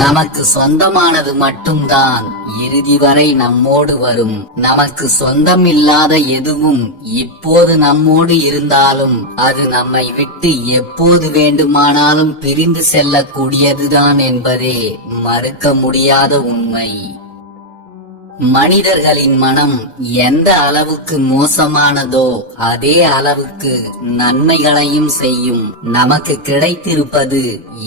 நமக்கு சொந்தமானது மட்டும்தான் இறுதி வரை நம்மோடு வரும். நமக்கு சொந்தம் இல்லாத எதுவும் இப்போது நம்மோடு இருந்தாலும் அது நம்மை விட்டு எப்போது வேண்டுமானாலும் பிரிந்து செல்லக்கூடியதுதான் என்பதே மறுக்க முடியாத உண்மை. மனிதர்களின் மனம் எந்த அளவுக்கு மோசமானதோ அதே அளவுக்கு நன்மைகளையும் செய்யும். நமக்கு கிடைத்திருப்பது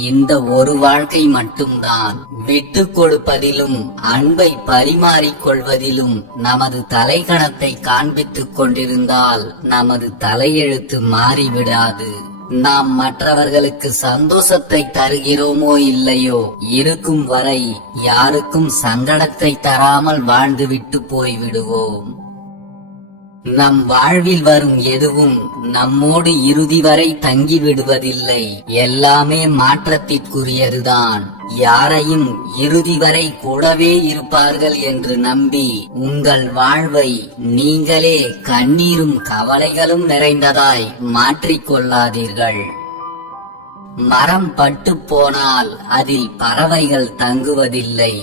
இந்த ஒரு வாழ்க்கை மட்டும்தான். விட்டு கொடுப்பதிலும் அன்பை பரிமாறிக்கொள்வதிலும் நமது தலைக்கணத்தை காண்பித்துக் கொண்டிருந்தால் நமது தலையெழுத்து மாறிவிடாது. நாம் மற்றவர்களுக்கு சந்தோஷத்தை தருகிறோமோ இல்லையோ, இருக்கும் வரை யாருக்கும் சங்கடத்தை தராமல் வாழ்ந்துவிட்டு போய்விடுவோம். நம் வாழ்வில் வரும் எதுவும் நம்மோடு இறுதி வரை தங்கிவிடுவதில்லை. எல்லாமே மாற்றத்திற்குரியதுதான். யாரையும் இறுதி வரை கூடவே இருப்பார்கள் என்று நம்பி உங்கள் வாழ்வை நீங்களே கண்ணீரும் கவலைகளும் நிறைந்ததாய் மாற்றிக்கொள்ளாதீர்கள். மரம் பட்டு போனால் அதில் பறவைகள் தங்குவதில்லை.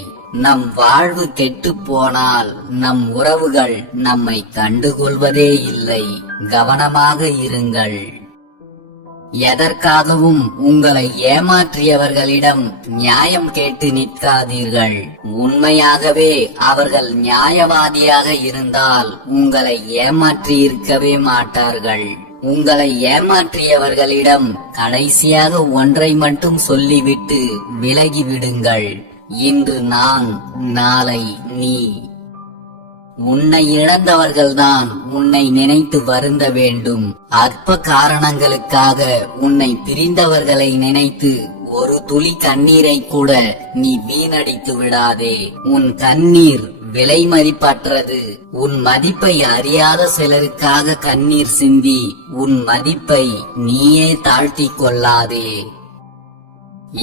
நம் வாழ்வு கெட்டு போனால் நம் உறவுகள் நம்மை கண்டுகொள்வதே இல்லை. கவனமாக இருங்கள். எதற்காகவும் உங்களை ஏமாற்றியவர்களிடம் நியாயம் கேட்டு நிற்காதீர்கள். உண்மையாகவே அவர்கள் நியாயவாதியாக இருந்தால் உங்களை ஏமாற்றி இருக்கவே மாட்டார்கள். உங்களை ஏமாற்றியவர்களிடம் கடைசியாக ஒன்றை மட்டும் சொல்லிவிட்டு விலகிவிடுங்கள். இன்று நான், நாளை நீ. உன்னை இழந்தவர்கள்தான் உன்னை நினைத்து வருந்த வேண்டும். அற்ப காரணங்களுக்காக உன்னை பிரிந்தவர்களை நினைத்து ஒரு துளி கண்ணீரை கூட நீ வீணடித்து விடாதே. உன் கண்ணீர் விலை மதிப்பற்றது. உன் மதிப்பை அறியாத சிலருக்காக கண்ணீர் சிந்தி உன் மதிப்பை நீயே தாழ்த்திக் கொள்ளாதே.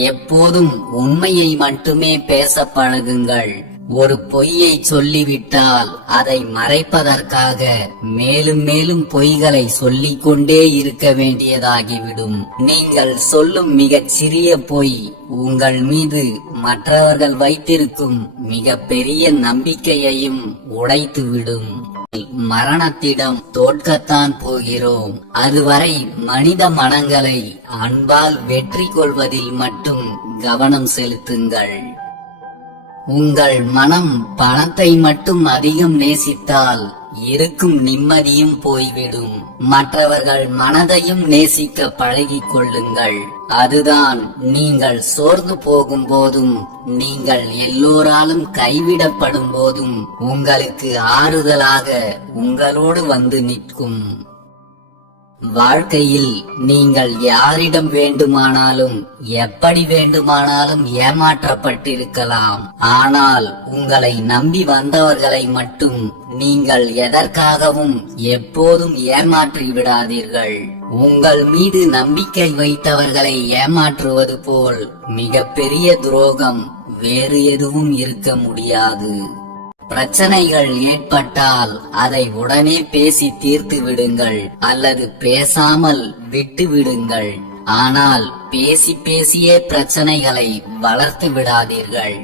எப்போதும் உண்மையை மட்டுமே பேச பழகுங்கள். ஒரு பொய்யை சொல்லிவிட்டால் அதை மறைப்பதற்காக மேலும் மேலும் பொய்களை சொல்லிக் கொண்டே இருக்க வேண்டியதாகிவிடும். நீங்கள் சொல்லும் மிகச் சிறிய பொய் உங்கள் மீது மற்றவர்கள் வைத்திருக்கும் மிக பெரிய நம்பிக்கையையும் உடைத்துவிடும். மரணத்திடம் தோற்கத்தான் போகிறோம். அதுவரை மனித மனங்களை அன்பால் வெற்றி கொள்வதில் மட்டும் கவனம் செலுத்துங்கள். உங்கள் மனம் பணத்தை மட்டும் அதிகம் நேசித்தால் இருக்கும் நிம்மதியும் போய்விடும். மற்றவர்கள் மனதையும் நேசிக்க பழகிக் கொள்ளுங்கள். அதுதான் நீங்கள் சோர்ந்து போகும் போதும் நீங்கள் எல்லோராலும் கைவிடப்படும் போதும் உங்களுக்கு ஆறுதலாக உங்களோடு வந்து நிற்கும். வாழ்க்கையில் நீங்கள் யாரிடம் வேண்டுமானாலும் எப்படி வேண்டுமானாலும் ஏமாற்றப்பட்டிருக்கலாம். ஆனால் உங்களை நம்பி வந்தவர்களை மட்டும் நீங்கள் எதற்காகவும் எப்போதும் ஏமாற்றி விடாதீர்கள். உங்கள் மீது நம்பிக்கை வைத்தவர்களை ஏமாற்றுவது போல் மிகப்பெரிய துரோகம் வேறு எதுவும் இருக்க முடியாது. பிரச்சனைகள் ஏற்பட்டால் அதை உடனே பேசி தீர்த்து விடுங்கள் அல்லது பேசாமல் விட்டு விடுங்கள். ஆனால் பேசி பேசியே பிரச்சனைகளை வளர்த்து விடாதீர்கள்.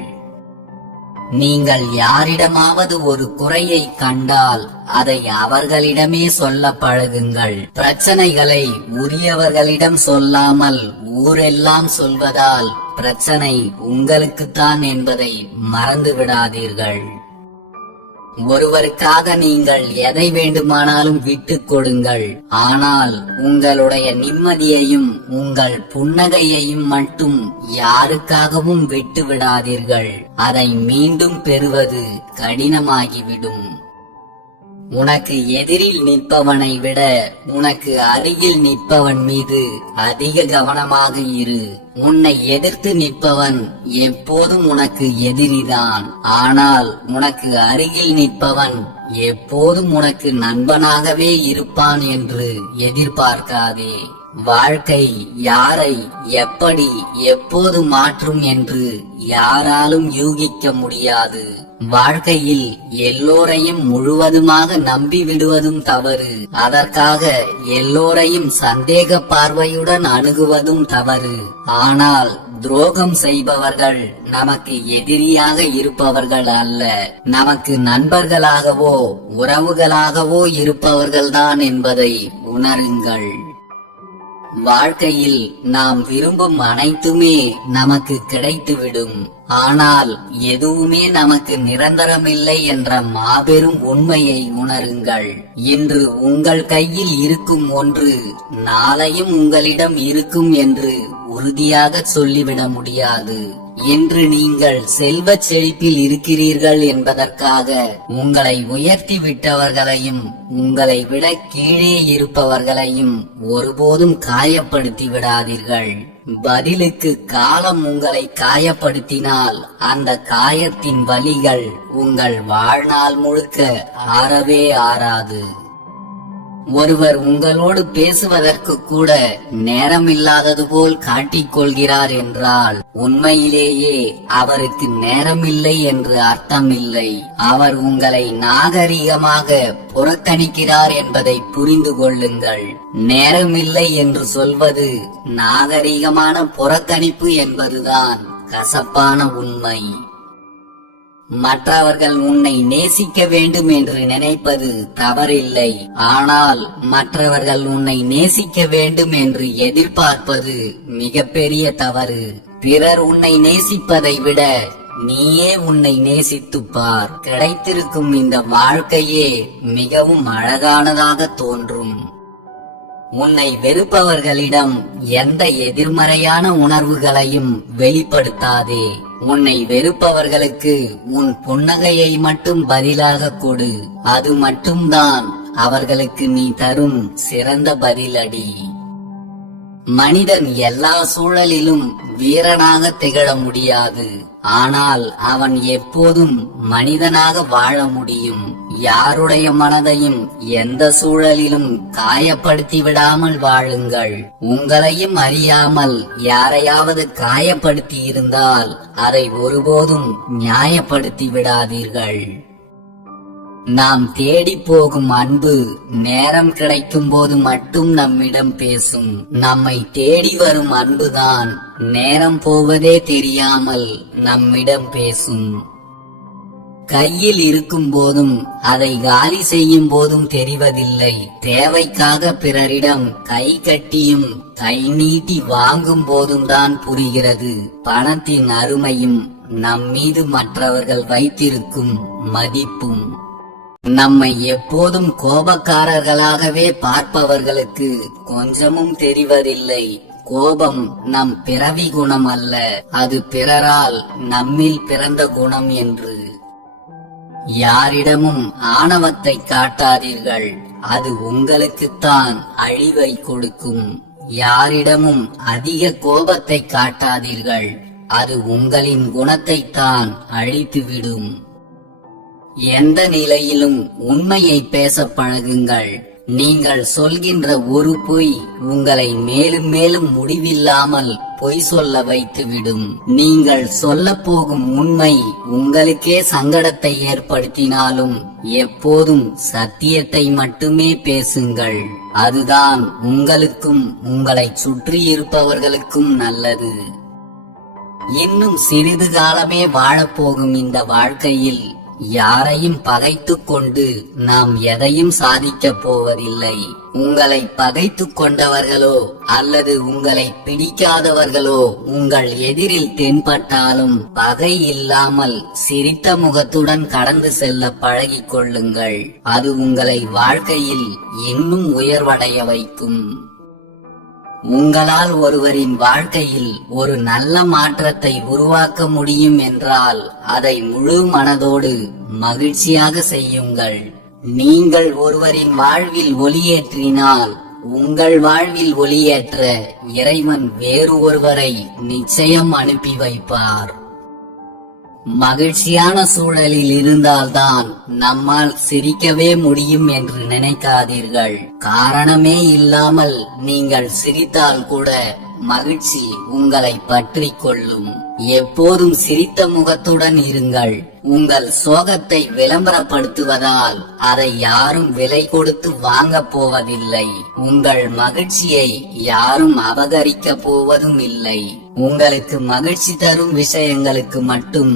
நீங்கள் யாரிடமாவது ஒரு குறையை கண்டால் அதை அவர்களிடமே சொல்ல பழகுங்கள். பிரச்சனைகளை உரியவர்களிடம் சொல்லாமல் ஊரெல்லாம் சொல்வதால் பிரச்சனை உங்களுக்குத்தான் என்பதை மறந்து விடாதீர்கள். ஒருவருக்காக நீங்கள் எதை வேண்டுமானாலும் விட்டுக் கொடுங்கள். ஆனால் உங்களுடைய நிம்மதியையும் உங்கள் புன்னகையையும் மட்டும் யாருக்காகவும் விட்டு விடாதீர்கள். அதை மீண்டும் பெறுவது கடினமாகிவிடும். உனக்கு எதிரில் நிற்பவனை விட உனக்கு அருகில் நிற்பவன் மீது அதிக கவனமாக இரு. உன்னை எதிர்த்து நிற்பவன் எப்போதும் உனக்கு எதிரிதான். ஆனால் உனக்கு அருகில் நிற்பவன் எப்போதும் உனக்கு நண்பனாகவே இருப்பான் என்று எதிர்பார்க்காதே. வாழ்க்கை யாரை எப்படி எப்போது மாற்றும் என்று யாராலும் யூகிக்க முடியாது. வாழ்க்கையில் எல்லோரையும் முழுவதுமாக நம்பி விடுவதும் தவறு. அதற்காக எல்லோரையும் சந்தேக பார்வையுடன் அணுகுவதும் தவறு. ஆனால் துரோகம் செய்பவர்கள் நமக்கு எதிரியாக இருப்பவர்கள் அல்ல, நமக்கு நண்பர்களாகவோ உறவுகளாகவோ இருப்பவர்கள்தான் என்பதை உணருங்கள். வாழ்க்கையில் நாம் விரும்பும் அனைத்துமே நமக்கு கிடைத்துவிடும். ஆனால் எதுவுமே நமக்கு நிரந்தரமில்லை என்ற மாபெரும் உண்மையை உணருங்கள். இன்று உங்கள் கையில் இருக்கும் ஒன்று நாளையும் உங்களிடம் இருக்கும் என்று உறுதியாக சொல்லிவிட முடியாது. இன்று நீங்கள் செல்வச் செழிப்பில் இருக்கிறீர்கள் என்பதற்காக உங்களை உயர்த்தி விட்டவர்களையும் உங்களை விட கீழே இருப்பவர்களையும் ஒருபோதும் காயப்படுத்தி விடாதீர்கள். பதிலுக்கு காலம் உங்களை காயப்படுத்தினால் அந்த காயத்தின் வலிகள் உங்கள் வாழ்நாள் முழுக்க ஆறவே ஆறாது. ஒருவர் உங்களோடு பேசுவதற்கு கூட நேரம் இல்லாதது போல் காட்டிக்கொள்கிறார் என்றால் உண்மையிலேயே அவருக்கு நேரமில்லை என்று அர்த்தமில்லை. அவர் உங்களை நாகரிகமாக புறக்கணிக்கிறார் என்பதை புரிந்து கொள்ளுங்கள். நேரமில்லை என்று சொல்வது நாகரிகமான புறக்கணிப்பு என்பதுதான் கசப்பான உண்மை. மற்றவர்கள் உன்னை நேசிக்க வேண்டும் என்று நினைப்பது தவறில்லை. ஆனால் மற்றவர்கள் உன்னை நேசிக்க வேண்டும் என்று எதிர்பார்ப்பது மிகப்பெரிய தவறு. பிறர் உன்னை நேசிப்பதை விட நீயே உன்னை நேசித்துப் பார். கிடைத்திருக்கும் இந்த வாழ்க்கையே மிகவும் அழகானதாக தோன்றும். உன்னை வெறுப்பவர்களிடம் எந்த எதிர்மறையான உணர்வுகளையும் வெளிப்படுத்தாதே. உன்னை வெறுப்பவர்களுக்கு உன் புன்னகையை மட்டும் பதிலாக கொடு. அது மட்டும்தான் அவர்களுக்கு நீ தரும் சிறந்த பதிலடி. மனிதன் எல்லா சூழலிலும் வீரனாக திகழ முடியாது. ஆனால் அவன் எப்போதும் மனிதனாக வாழ முடியும். யாருடைய மனதையும் எந்த சூழலிலும் காயப்படுத்தி விடாமல் வாழுங்கள். உங்களையும் அறியாமல் யாரையாவது காயப்படுத்தி இருந்தால் அதை ஒருபோதும் நியாயப்படுத்தி விடாதீர்கள். நாம் தேடி போகும் அன்பு நேரம் கிடைக்கும் போது மட்டும் நம்மிடம் பேசும். நம்மை தேடி வரும் அன்புதான் நேரம் போவதே தெரியாமல் நம்மிடம் பேசும். கையில் இருக்கும் போதும் அதை காலி செய்யும் போதும் தெரிவதில்லை. தேவைக்காக பிறரிடம் கை கட்டியும் கை நீட்டி வாங்கும் போதும் தான் புரிகிறது பணத்தின் அருமையும் நம் மீது மற்றவர்கள் வைத்திருக்கும் மதிப்பும். நம்மை எப்போதும் கோபக்காரர்களாகவே பார்ப்பவர்களுக்கு கொஞ்சமும் தெரிவதில்லை. கோபம் நம் பிறவி குணம் அல்ல, அது பிறரால் நம்மில் பிறந்த குணம் என்று. யாரிடமும் ஆணவத்தை காட்டாதீர்கள், அது உங்களுக்குத்தான் அழிவை கொடுக்கும். யாரிடமும் அதிக கோபத்தை காட்டாதீர்கள், அது உங்களின் குணத்தைத்தான் அழித்துவிடும். எந்த நிலையிலும் உண்மையை பேச பழகுங்கள். நீங்கள் சொல்கின்ற ஒரு பொய் உங்களை மேலும் மேலும் முடிவில்லாமல் பொய் சொல்ல வைத்துவிடும். நீங்கள் சொல்ல போகும் உண்மை உங்களுக்கே சங்கடத்தை ஏற்படுத்தினாலும் எப்போதும் சத்தியத்தை மட்டுமே பேசுங்கள். அதுதான் உங்களுக்கும் உங்களை சுற்றி இருப்பவர்களுக்கும் நல்லது. இன்னும் சிறிது காலமே வாழப்போகும் இந்த வாழ்க்கையில் யாரையும் பகைத்துக் கொண்டு நாம் எதையும் சாதிக்கப் போவதில்லை. உங்களை பகைத்துக் கொண்டவர்களோ அல்லது உங்களை பிடிக்காதவர்களோ உங்கள் எதிரில் தென்பட்டாலும் பகை இல்லாமல் சிரித்த முகத்துடன் கடந்து செல்ல பழகிக் கொள்ளுங்கள். அது உங்களை வாழ்க்கையில் இன்னும் உயர்வடைய வைக்கும். உங்களால் ஒருவரின் வாழ்க்கையில் ஒரு நல்ல மாற்றத்தை உருவாக்க முடியும் என்றால் அதை முழு மனதோடு மகிழ்ச்சியாக செய்யுங்கள். நீங்கள் ஒருவரின் வாழ்வில் ஒளியேற்றினால் உங்கள் வாழ்வில் ஒளியேற்ற இறைவன் வேறு ஒருவரை நிச்சயம் அனுப்பி வைப்பார். மகிழ்ச்சியான சூழலில் இருந்தால்தான் நம்மால் சிரிக்கவே முடியும் என்று நினைக்காதீர்கள். காரணமே இல்லாமல் நீங்கள் சிரித்தால் கூட மகிழ்ச்சி உங்களை பற்றி கொள்ளும். எப்போதும் சிரித்த முகத்துடன் இருங்கள். உங்கள் சோகத்தை விளம்பரப்படுத்துவதால் அதை யாரும் விலை கொடுத்து வாங்க போவதில்லை. உங்கள் மகிழ்ச்சியை யாரும் அபகரிக்க போவதும் இல்லை. உங்களுக்கு மகிழ்ச்சி தரும் விஷயங்களுக்கு மட்டும்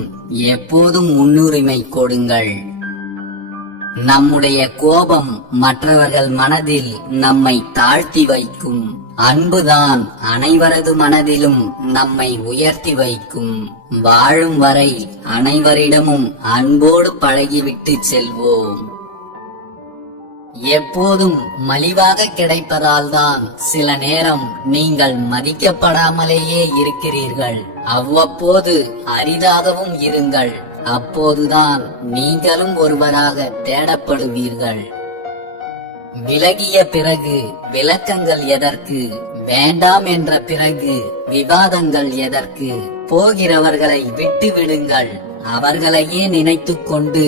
எப்போதும் முன்னுரிமை கொடுங்கள். நம்முடைய கோபம் மற்றவர்கள் மனதில் நம்மை தாழ்த்தி வைக்கும். அன்புதான் அனைவரது மனதிலும் நம்மை உயர்த்தி வைக்கும். வாழும் வரை அனைவரிடமும் அன்போடு பழகிவிட்டு செல்வோம். எப்போதும் மலிவாக கிடைப்பதால் தான் சில நேரம் நீங்கள் மதிக்கப்படாமலேயே இருக்கிறீர்கள். அவ்வப்போது அரிதாகவும் இருங்கள். அப்போதுதான் நீங்களும் ஒருவராக தேடப்படுவீர்கள். விலகிய பிறகு விளக்கங்கள் எதற்கு? வேண்டாம் என்ற பிறகு விவாதங்கள் எதற்கு? போகிறவர்களை விட்டு விடுங்கள். அவர்களையே நினைத்துக் கொண்டு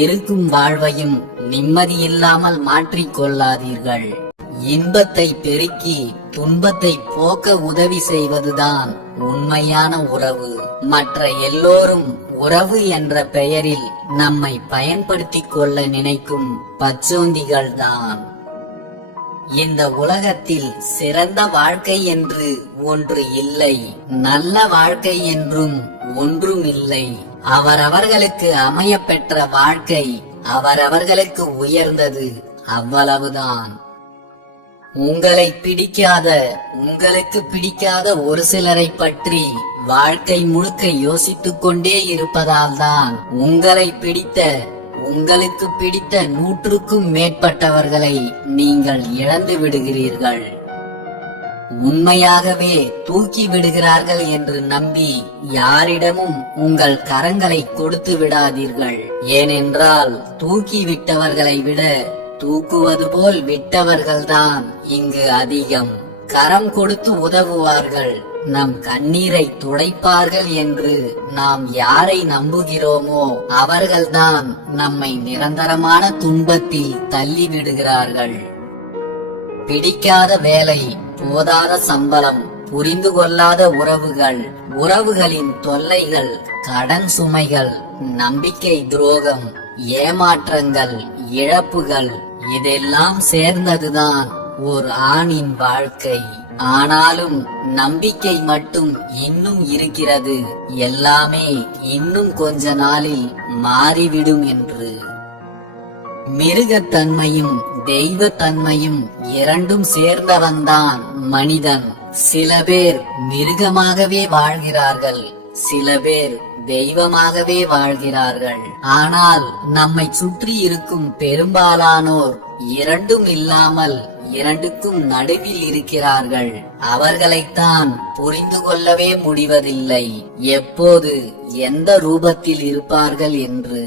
இருக்கும் வாழ்வையும் நிம்மதியில்லாமல் மாற்றிக் கொள்ளாதீர்கள். இன்பத்தை பெருக்கி துன்பத்தை போக்க உதவி செய்வதுதான் உண்மையான உறவு. மற்ற எல்லோரும் உறவு என்ற பெயரில் நம்மை பயன்படுத்திக் கொள்ள நினைக்கும் பச்சோந்திகள்தான். இந்த உலகத்தில் சிறந்த வாழ்க்கை என்று ஒன்று இல்லை. நல்ல வாழ்க்கை என்றும் ஒன்றும் இல்லை. அவரவர்களுக்கு அமைய பெற்ற வாழ்க்கை அவரவர்களுக்கு உயர்ந்தது, அவ்வளவுதான். உங்களுக்கு பிடிக்காத ஒரு சிலரை பற்றி வாழ்க்கை முழுக்க யோசித்துக் கொண்டே இருப்பதால் தான் உங்களுக்கு பிடித்த 100க்கும் மேற்பட்டவர்களை நீங்கள் இழந்து விடுகிறீர்கள். உண்மையாகவே தூக்கி விடுகிறார்கள் என்று நம்பி யாரிடமும் உங்கள் கரங்களை கொடுத்து விடாதீர்கள். ஏனென்றால் தூக்கி விட்டவர்களை விட தூக்குவது போல் விட்டவர்கள்தான் இங்கு அதிகம். கரம் கொடுத்து உதவுவார்கள், நம் கண்ணீரை துடைப்பார்கள் என்று நாம் யாரை நம்புகிறோமோ அவர்கள்தான் நம்மை நிரந்தரமான துன்பத்தில் தள்ளி விடுகிறார்கள். பிடிக்காத வேலை, போதாத சம்பளம், புரிந்து கொள்ளாத உறவுகளின் தொல்லைகள், கடன் சுமைகள், நம்பிக்கை துரோகம், ஏமாற்றங்கள், இழப்புகள், இதெல்லாம் சேர்ந்ததுதான் ஒரு ஆணின் வாழ்க்கை. ஆனாலும் நம்பிக்கை மட்டும் இன்னும் இருக்கிறது. எல்லாமே இன்னும் கொஞ்ச நாளில் மாறிவிடும் என்று. மிருகத்தன்மையும் தெய்வத்தன்மையும் இரண்டும் சேர்ந்தவன்தான் மனிதன். சில பேர் மிருகமாகவே வாழ்கிறார்கள், சில பேர் தெய்வமாகவே வாழ்கிறார்கள். ஆனால் நம்மை சுற்றி இருக்கும் பெரும்பாலானோர் இரண்டும் இல்லாமல் இரண்டுக்கும் நடுவில் இருக்கிறார்கள். அவர்களைத்தான் புரிந்து கொள்ளவே முடிவதில்லை, எப்போது எந்த ரூபத்தில் இருப்பார்கள் என்று.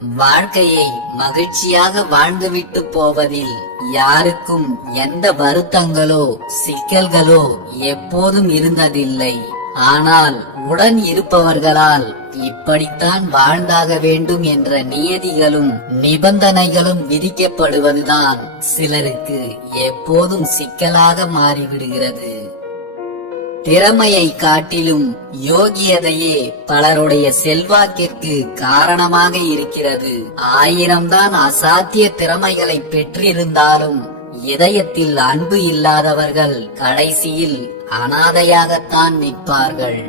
வாழ்க்கையை மகிழ்ச்சியாக வாழ்ந்துவிட்டு போவதில் யாருக்கும் எந்த வருத்தங்களோ சிக்கல்களோ எப்போதும் இருந்ததில்லை. ஆனால் உடன் இருப்பவர்களால் இப்படித்தான் வாழ்ந்தாக வேண்டும் என்ற நியதிகளும் நிபந்தனைகளும் விதிக்கப்படுவதுதான் சிலருக்கு எப்போதும் சிக்கலாக மாறிவிடுகிறது. திறமையை காட்டிலும் யோகியதையே பலருடைய செல்வாக்கிற்கு காரணமாக இருக்கிறது. 1000 தான் அசாத்திய திறமைகளை பெற்றிருந்தாலும் இதயத்தில் அன்பு இல்லாதவர்கள் கடைசியில் அனாதையாகத்தான் நிற்பார்கள்.